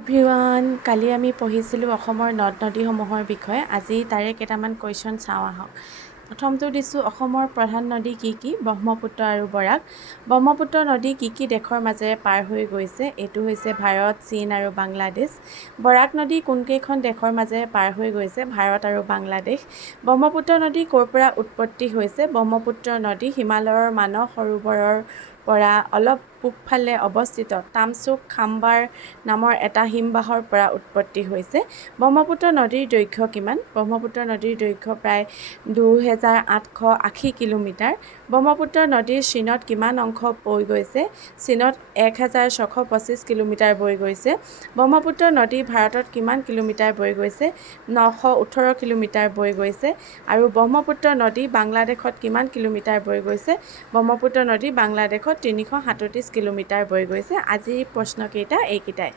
Everyone, কালি আমি পঢ়িছিলোঁ অসমৰ নদ নদীসমূহৰ বিষয়ে। আজি তাৰে কেইটামান কুৱেশ্যন চাওঁ আহক। প্ৰথমটো দিছোঁ, অসমৰ প্ৰধান নদী কি কি? ব্ৰহ্মপুত্ৰ আৰু বৰাক। ব্ৰহ্মপুত্ৰ নদী কি কি দেশৰ মাজেৰে পাৰ হৈ গৈছে? এইটো হৈছে ভাৰত, চীন আৰু বাংলাদেশ। বৰাক নদী কোনকেইখন দেশৰ মাজেৰে পাৰ হৈ গৈছে? ভাৰত আৰু বাংলাদেশ। ব্ৰহ্মপুত্ৰ নদী ক'ৰ পৰা উৎপত্তি হৈছে? ব্ৰহ্মপুত্ৰ নদী হিমালয়ৰ মানস সৰোবৰৰ পৰা অলপ পূবফালে অৱস্থিত তামচুক খাম্বাৰ নামৰ এটা হিমবাহৰ পৰা উৎপত্তি হৈছে। ব্ৰহ্মপুত্ৰ নদীৰ দৈৰ্ঘ্য কিমান? ব্ৰহ্মপুত্ৰ নদীৰ দৈৰ্ঘ্য প্ৰায় 2880 কিলোমিটাৰ। ব্ৰহ্মপুত্ৰ নদীৰ চীনত কিমান অংশ বৈ গৈছে? চীনত 1625 কিলোমিটাৰ বৈ গৈছে। ব্ৰহ্মপুত্ৰ নদী ভাৰতত কিমান কিলোমিটাৰ বৈ গৈছে? 918 কিলোমিটাৰ বৈ গৈছে। আৰু ব্ৰহ্মপুত্ৰ নদী বাংলাদেশত কিমান কিলোমিটাৰ বৈ গৈছে? ব্ৰহ্মপুত্ৰ নদী বাংলাদেশত 337 কিলোমিটাৰ বৈ গৈছে। আজিৰ প্ৰশ্নকেইটা এইকেইটাই।